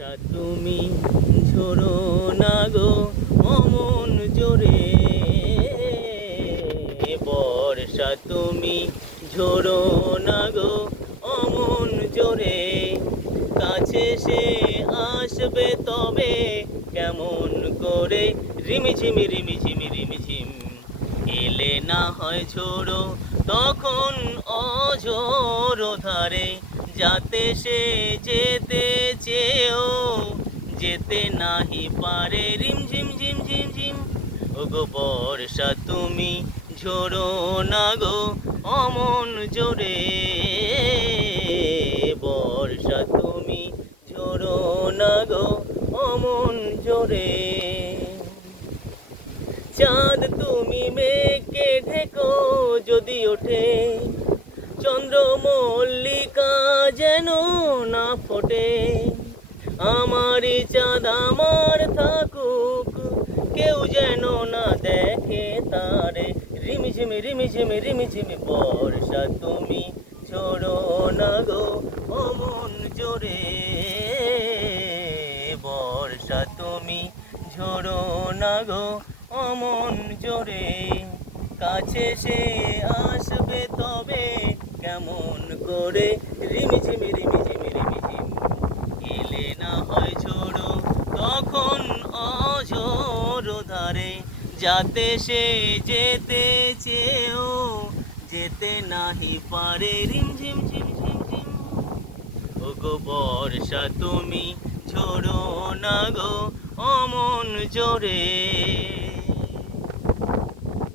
বর্ষা তুমি ঝোড়ো না গো অমন জোরে, বর্ষা তুমি ঝোড়ো না গো অমন জোরে, কাছে সে আসবে তবে কেমন করে, রিমিঝিমি রিমিঝিমি রিমিঝিম, এলে না হয় ঝোড়ো তখন অঝোড়ো ধারে, যাতে সে যেতে চেয়েও যেতে নাহি পারে, রিমঝিম ঝিম ঝিম ঝিম। ওগো বর্ষা তুমি ঝোড়ো না গো অমন জোরে, বর্ষা তুমি ঝোড়ো না গো অমন জোরে। চাঁদ তুমি মেঘকে ঢেকো যদি ওঠে, চন্দ্রমল্লিকা যেন না ফোটে, আমারই চাঁদ আমার থাকুক কেউ যেন না দেখে তারে, রিমিঝিমি রিমিঝিমি রিমিঝিমি। বর্ষা তুমি ঝোড়ো না গো অমন জোরে, বর্ষা তুমি ঝোড়ো না গো অমন জোরে, কাছে সে আসবে তবে কেমন করে, রিমিঝিমি রিমিঝিমি রিমিঝিম, এলে না হয় ঝোড়ো তখন অঝোড়ো ধারে, যাতে সে যেতে চেয়েও যেতে নাহি পারে, রিমঝিম ঝিম ঝিম ঝিম। ওগো বর্ষা তুমি ঝোড়ো না গো অমন জোরে।